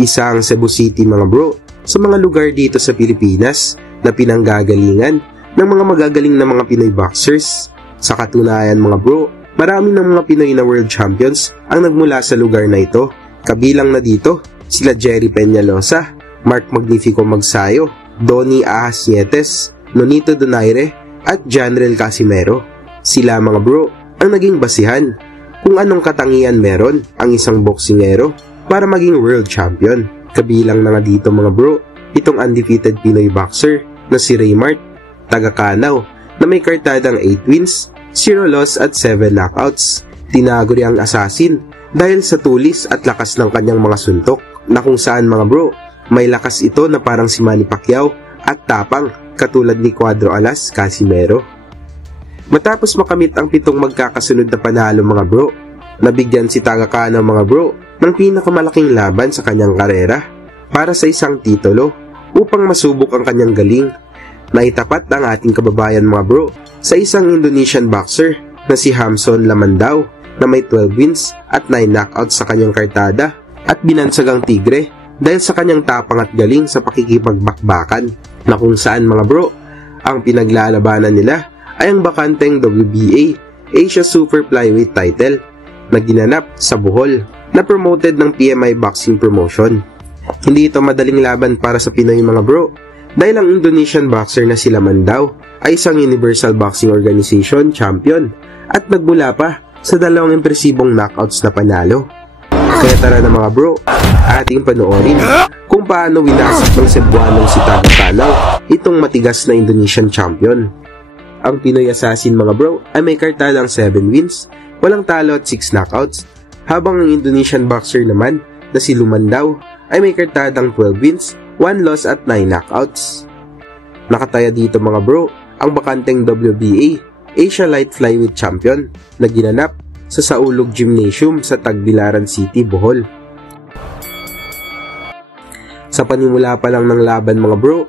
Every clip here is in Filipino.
Isa ang Cebu City mga bro sa mga lugar dito sa Pilipinas na pinanggagalingan ng mga magagaling na mga Pinoy boxers. Sa katunayan mga bro, marami ng mga Pinoy na world champions ang nagmula sa lugar na ito. Kabilang na dito sila Jerry Peñalosa, Mark Magnifico Magsayo, Donnie Ahas Nietes, Nonito Donaire at Janrel Casimero. Sila mga bro ang naging basihan kung anong katangian meron ang isang boksingero para maging world champion. Kabilang na nga dito mga bro, itong undefeated Pinoy boxer na si Raymart, taga Canao, na may kartadang 8 wins, 0 loss at 7 knockouts. Tinaguri ang assassin dahil sa tulis at lakas ng kanyang mga suntok, na kung saan mga bro, may lakas ito na parang si Manny Pacquiao at tapang katulad ni Cuadro Alas Casimero. Matapos makamit ang 7 magkakasunod na panalo mga bro, nabigyan si taga Canao mga bro ng pinakamalaking laban sa kanyang karera para sa isang titulo upang masubok ang kanyang galing. Naitapat ang ating kababayan mga bro sa isang Indonesian boxer na si Hamson Lamandao na may 12 wins at 9 knockouts sa kanyang kartada at binansag ang Tigre dahil sa kanyang tapang at galing sa pakikipagbakbakan, na kung saan mga bro, ang pinaglalabanan nila ay ang bakanteng WBA Asia Super Flyweight title na ginanap sa Bohol na promoted ng PMI Boxing Promotion. Hindi ito madaling laban para sa Pinoy mga bro dahil ang Indonesian boxer na si Lamandao ay isang Universal Boxing Organization champion at nagmula pa sa 2 impresibong knockouts na panalo. Kaya tara na mga bro, ating panoorin kung paano winasak ng Cebuanong si Taga Canao itong matigas na Indonesian champion. Ang Pinoy assassin mga bro ay may kartadang 7 wins, walang talo at 6 knockouts, habang ang Indonesian boxer naman na si Lumandao ay may kartadang 12 wins, 1 loss at 9 knockouts. Nakataya dito mga bro ang bakanteng WBA Asia Light Flyweight Champion na ginanap sa Saulog Gymnasium sa Tagbilaran City, Bohol. Sa panimula pa lang ng laban mga bro,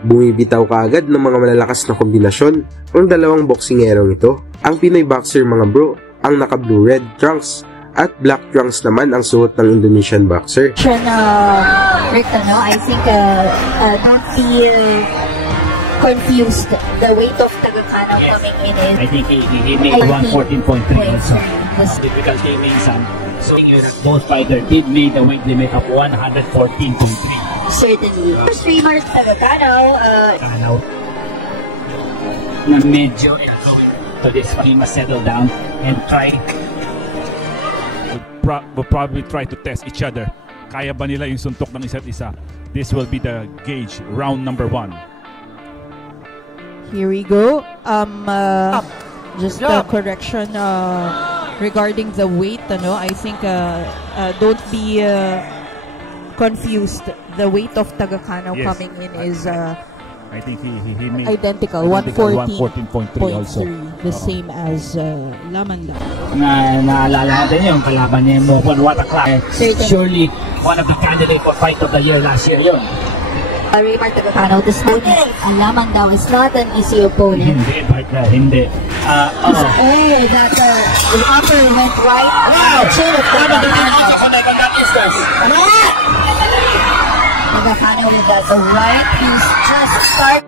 bumibitaw kaagad ng mga malalakas na kombinasyon ang 2 boksingerong ito. Ang Pinoy boxer mga bro ang naka-blue red trunks at black trunks naman ang suot ng Indonesian boxer. Rick, I think don't feel confused. The weight of Taga Canao coming in is... I think he made 114.3 also. Difficult gaming some. So both fighters did make the weight limit of 114.3. Certainly. Streamers Taga Canao. Na medyo so this he must settle down and try. Will probably try to test each other. Kaya ba nila yung suntok ng isa't isa? This will be the gauge, round number 1. Here we go. Just a correction regarding the weight. I think don't be confused. The weight of Taga Canao coming in is I think he made identical 114.3 also. The same as Lamandao. Naalala natin yung kalaban niya mo for what a class. Surely one of the candidates for fight of the year last year yun. Raymart Taga Canao, this opponent, Lamandao is not an easy opponent. Hindi, partner, hindi. That upper went right. Chin of Taga Canao. Taga Canao with that right, he's just start.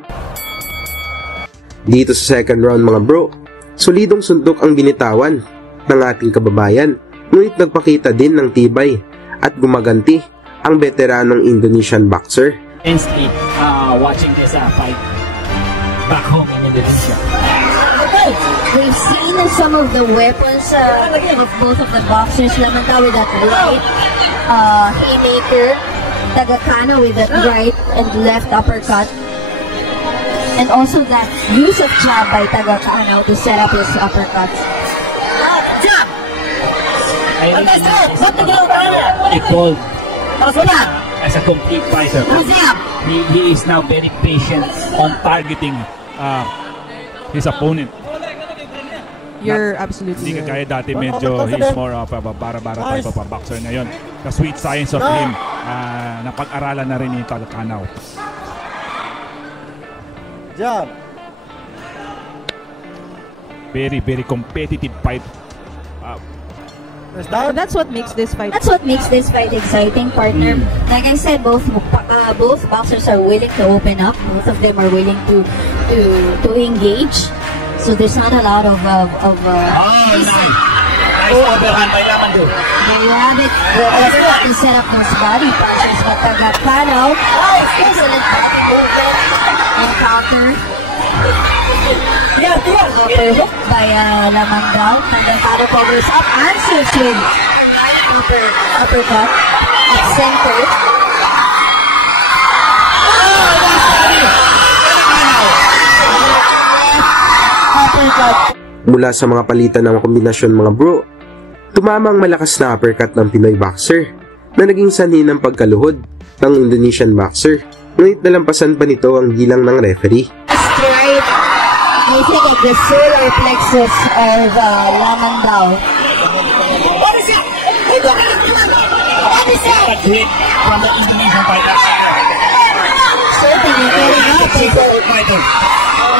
Dito sa second round mga bro, solidong suntok ang binitawan ng ating kababayan, ngunit nagpakita din ng tibay at gumaganti ang veteranong Indonesian boxer. Intensely watching this fight back home in Indonesia. We've seen some of the weapons of both of the boxers. Lamandao with that right haymaker, Taga Canao with that right and left uppercut, and also that use of jab by Taga Canao to set up his uppercuts. Jab! Evolved as a complete fighter. He is now very patient on targeting his opponent. You're absolutely Hindi kagaya dati, medyo he's more of a bara-bara type of a boxer. Ngayon, the sweet science of him, napag-aralan na rin ni Taga Canao. Jab. Very, very competitive fight. And that's what makes this fight. That's what makes this fight exciting, partner. Like I said, both boxers are willing to open up. Both of them are willing to engage. So there's not a lot of Nice overhand by Lamando. There you have it. The overhand to set up those body punches. But Tagacano, excellent body movement and counter. Overhook by Lamandao. Tagacano covers up, answers with uppercut at center. Mula sa mga palitan ng kombinasyon mga bro, tumama ang malakas na uppercut ng Pinoy boxer na naging sanhi ng pagkaluhod ng Indonesian boxer. Ngunit nalampasan pa nito ang gilang ng referee. Straight, I think at the solar plexus of Lamandao. What is it? What is it? A grip from the Indonesian fighter. Certainly getting up.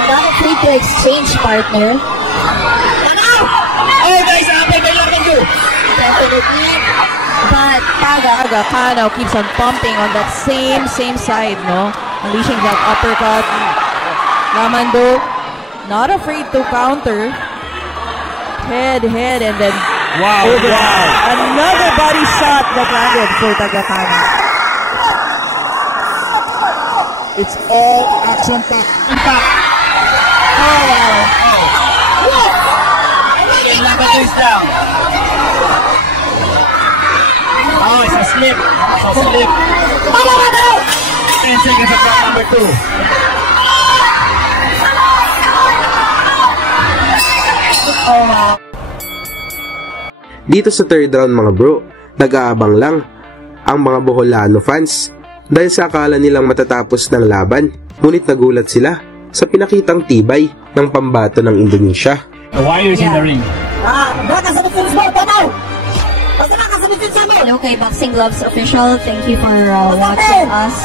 Not afraid to exchange, partner. Oh, guys, apay by Lamando. Definitely. But Tagacano keeps on pumping on that same side, no? Unleashing that uppercut. Lamando, not afraid to counter. Head, and then over. Another body shot that landed for Tagacano. It's all action-packed. oh wow. Lamando is down. Oh, it's a slip. 10 seconds of round number 2. Oh wow. Dito sa third round mga bro, nag-aabang lang ang mga Boholano fans dahil sa akala nilang matatapos ng laban, ngunit nagulat sila sa pinakitang tibay ng pambato ng Indonesia. The Warriors in the ring. Hello kay Boxing Gloves official. Thank you for watching us.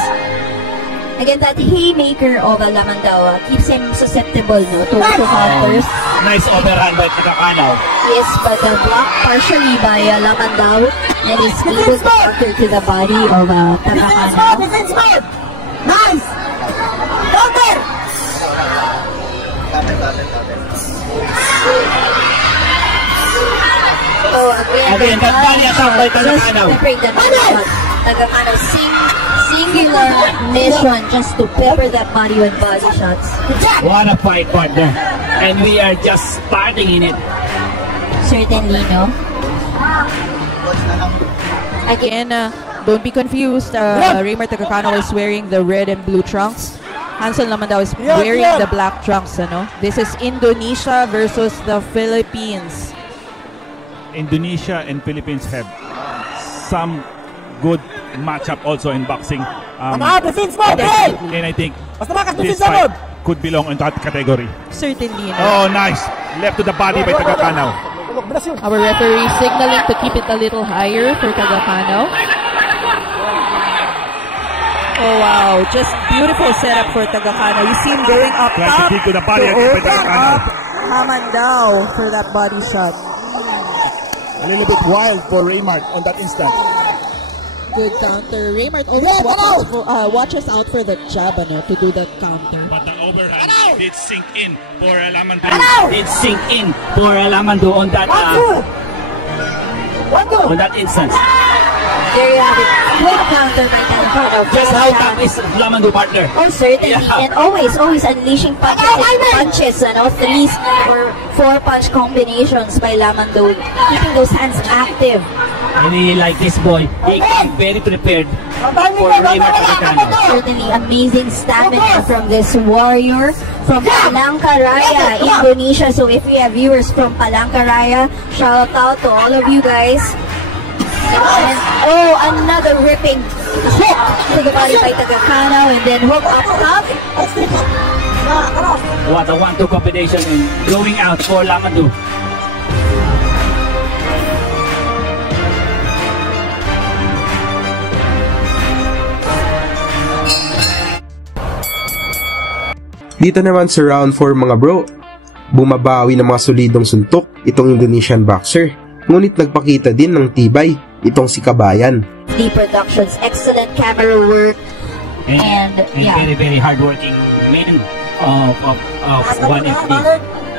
Again, that haymaker of Lamandao keeps him susceptible to counters. Nice overhand by Tagacano. Yes, but blocked partially by Lamandao and is able to counter to the body of Tagacano. Nice! Counter! Oh, Again, that body attack by Tagacano. Just to break that shot. Tagacano singular mission just to pepper that body with body shots. What a fight, partner. And we are just starting in it. Certainly, no? Again, don't be confused. Raymar Tagacano is wearing the red and blue trunks. Hansel Lamandao is wearing the black trunks. This is Indonesia versus the Philippines. Indonesia and Philippines have some good matchup also in boxing. And I think this fight could belong in that category. Certainly. Oh, nice. Left to the body by Tagacano. Our referee signaling to keep it a little higher for Tagacano. Oh wow, just beautiful setup for Tagacano. You see him going up Trying to top kick to the body to again by open Tagacano. up Lamandao for that body shot. A little bit wild for Raymart on that instant. Good counter. Raymart always watches out for the jab to do that counter. But the overhand did sink in for Lamando. Did sink in for Lamando on that instance. There you have it. Good counter by Tagacano. Just how tough is Lamando, partner? Oh, certainly. Yeah. And always unleashing punches, 3 or 4 punch combinations by Lamando, keeping those hands active. I really like this boy. He came very prepared for Raymar Tagacano. Certainly amazing stamina from this warrior from Palangkaraya, Indonesia. So if we have viewers from Palangkaraya, shout out to all of you guys. And, another ripping hook to the body by Tagacano, and then hook up top. What a 1-2 combination and going out for Lamando. Dito naman sa round 4 mga bro, bumabawi ng mga solidong suntok itong Indonesian boxer ngunit nagpakita din ng tibay itong si Kabayan. The Productions, excellent camera work, and yeah, very, very hardworking men of 1FD.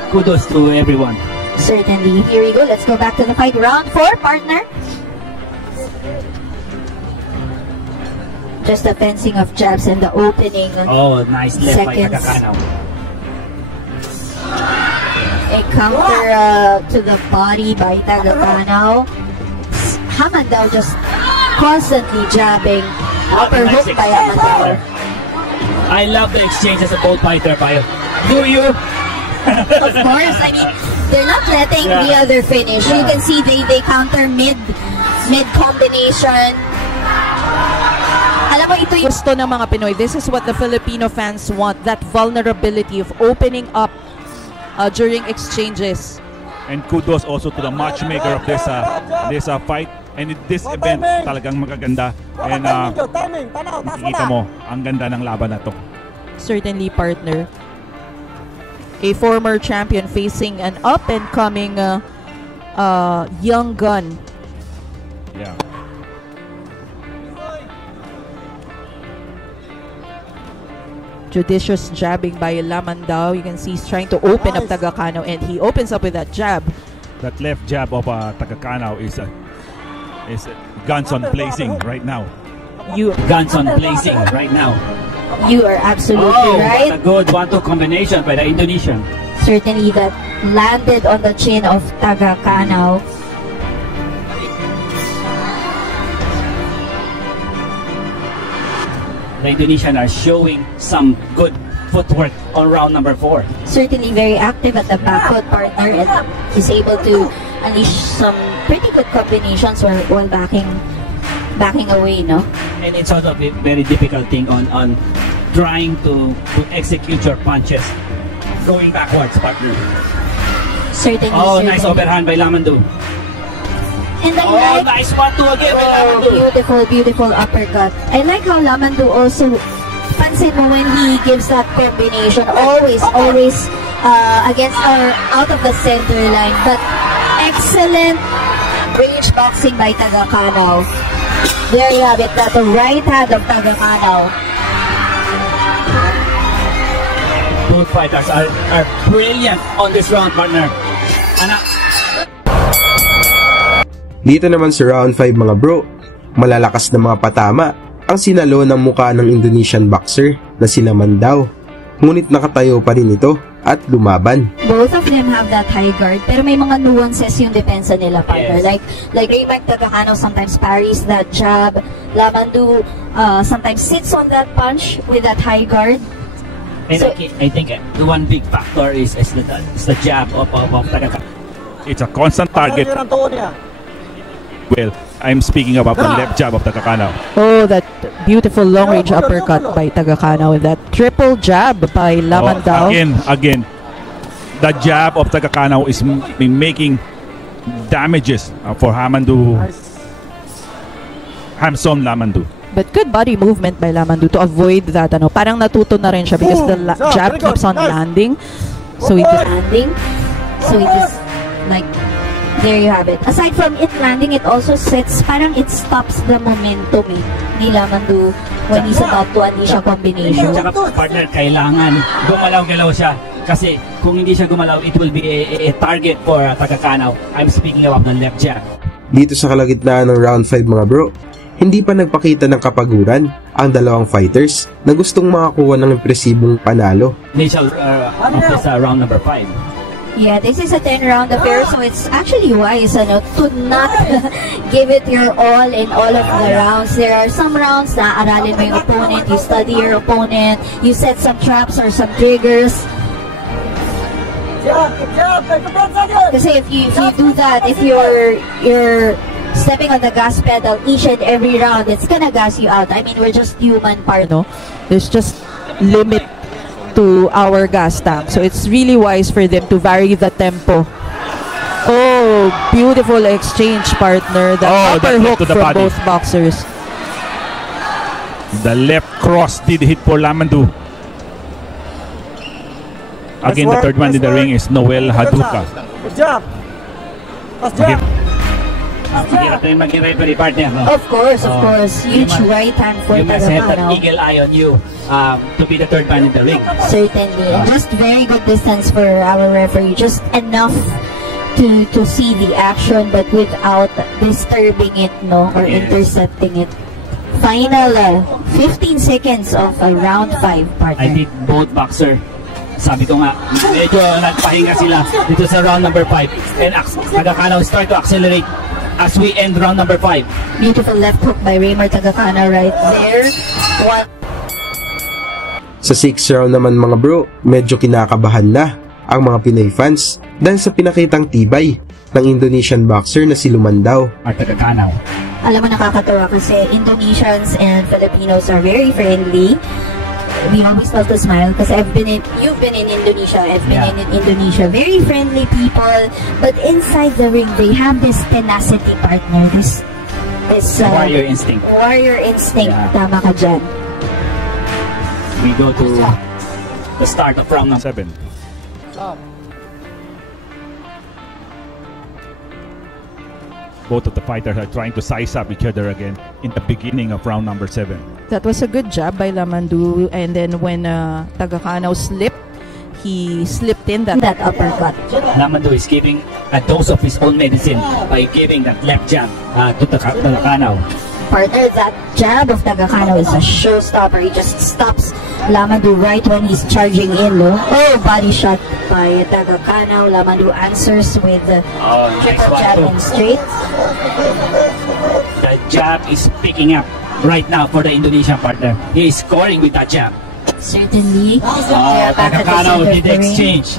Kudos to everyone. certainly. Here we go. Let's go back to the fight. Round 4, partner. Just the fencing of jabs and the opening. Oh, nice left by Seconds. Tagakanaw. A counter to the body by Tagakanaw. Hamandao just constantly jabbing. Upper hook by Hamandao. I love the exchanges of both fighter. Do you? Of course, I mean, they're not letting the other finish. You can see they counter mid combination. Alam mo, ito yung Gusto ng mga Pinoy. This is what the Filipino fans want. That vulnerability of opening up during exchanges. And kudos also to the matchmaker of this fight. And this event talagang magaganda. And makikita mo, ang ganda ng laban na to. Certainly, partner. A former champion facing an up-and-coming young gun. Yeah. Judicious jabbing by Lamandao. You can see he's trying to open up Tagakanaw, and he opens up with that jab. That left jab of Tagakanaw is guns on blazing right now. Guns on blazing right now. You are absolutely right. What a good 1-2 combination by the Indonesian. Certainly that landed on the chin of Tagakanaw. The Indonesian are showing some good footwork on round number 4. Certainly very active at the back foot, partner, and he's able to unleash some pretty good combinations while backing away, no? And it's also a very difficult thing on trying to execute your punches going backwards, partner. Certainly. Nice overhand by Lamandao. And I like, nice 1-2 again by Lamandao. beautiful uppercut. I like how Lamandao also, pansin mo when he gives that combination, always against or out of the center line. But excellent range boxing by Tagakanaw. There you have it, that the right hand of Tagakanaw. Both fighters are brilliant on this round, partner. Dito naman sa round 5 mga bro, malalakas na mga patama ang sinalo ng mukha ng Indonesian boxer na si Lamandao. Ngunit nakatayo pa rin ito at lumaban. Both of them have that high guard, pero may mga nuances yung depensa nila, partner. Yes. Like Raymond Tagakanaw sometimes parries that jab. Lamandao sometimes sits on that punch with that high guard. And I think the one big factor is the jab of Tagakanaw. It's a constant target. Well, I'm speaking about the left jab of Tagakanaw. Oh, that beautiful long-range uppercut by Tagakanaw with that triple jab by Lamandao. Again, the jab of Tagakanaw is making damages for Hamson Lamandao. But good body movement by Lamandao to avoid that. Parang natuto na rin siya because the jab keeps on landing. So it is like, there you have it. Aside from it landing, it also sets, parang it stops the momentum ni Lamandao when he's about to unleash a combination. Tsaka partner, kailangan gumalaw-galaw siya. Kasi kung hindi siya gumalaw, it will be a target for Tagakanaw. I'm speaking about the left jab. Dito sa kalagitnaan ng round 5 mga bro, hindi pa nagpakita ng kapaguran ang dalawang fighters na gustong makakuha ng impresibong panalo. Initial of this round number 5. Yeah, this is a 10-round affair, so it's actually wise to not give it your all in all of the rounds. There are some rounds na aralin mo yung opponent, you study your opponent, you set some traps or some triggers. Kasi if you do that, if you're stepping on the gas pedal each and every round, it's gonna gas you out. I mean, we're just human part. There's just limit to our gas tank. So it's really wise for them to vary the tempo. Oh, beautiful exchange, partner. The upper hook from body. both boxers. The left cross did hit for Lamandao. Again, the third one in the ring is Noel Haduka. Good job. Okay. Hirap na yung maging referee partner, no? Of course. Huge right hand for You must have that Tagacano. eagle eye on you to be the third man in the ring. Certainly. And just very good distance for our referee. Just enough to see the action but without disturbing it, no? Or Yes. intercepting it. Final 15 seconds of round 5, partner. I think both boxer, sabi ko nga, medyo nagpahinga sila dito sa round number 5. And Tagacano start to accelerate as we end round number 5. Beautiful left hook by Raymar Tagacano right there. Sa 6th round naman mga bro, medyo kinakabahan na ang mga Pinoy fans dahil sa pinakitang tibay ng Indonesian boxer na si Lumandao. Tagacano. Alam mo, nakakatawa kasi Indonesians and Filipinos are very friendly. We always love to smile kasi you've been in Indonesia, I've been in Indonesia. Very friendly people, but inside the ring, they have this tenacity, partner. This Warrior instinct. Warrior instinct. Yeah. Tama ka dyan. We go to the start of round number 7. Both of the fighters are trying to size up each other again in the beginning of round number 7. That was a good jab by Lamandu, and then when Tagacano slipped, he slipped in that uppercut. Lamandu is giving a dose of his own medicine by giving that left jab to Tagacano. Partner, that jab of Tagacano is a showstopper. He just stops Lamandu right when he's charging in, no? Oh, body shot by Tagacano. Lamandu answers with the triple jab and straight. The jab is picking up right now for the Indonesian partner. He is scoring with that jab. Certainly. They're back at the Tagacano center did of the ring. exchange.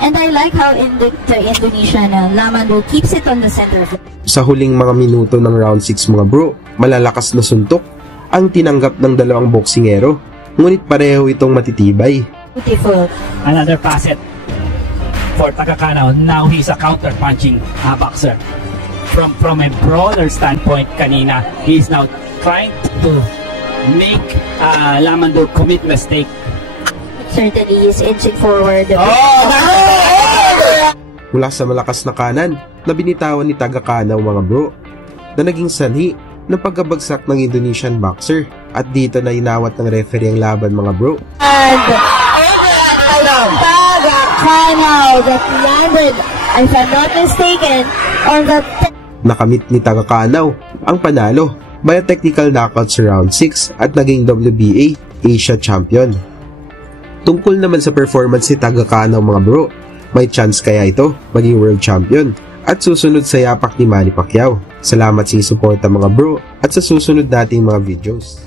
And I like how the Indonesian Lamandu keeps it on the center of the Sa huling mga minuto ng round 6 mga bro, malalakas na suntok ang tinanggap ng dalawang boksingero, ngunit pareho itong matitibay. beautiful. Another facet for Tagacano. Now he's a counter-punching boxer. From a brawler standpoint kanina, he's now trying to make Lamandu commit mistake. Certainly, he's inching forward. Mula sa malakas na kanan na binitawan ni Tagacano mga bro, na naging sanhi ng pagkabagsak ng Indonesian boxer, at dito na inawat ng referee ang laban mga bro. And Tagacano that landed, if I'm not mistaken, on the Nakamit ni Tagacano ang panalo by a technical knockout sa round 6 at naging WBA Asia Champion. Tungkol naman sa performance ni Tagacano mga bro, may chance kaya ito maging World Champion at susunod sa yapak ni Manny Pacquiao. Salamat sa suporta mga bro at sa susunod nating mga videos.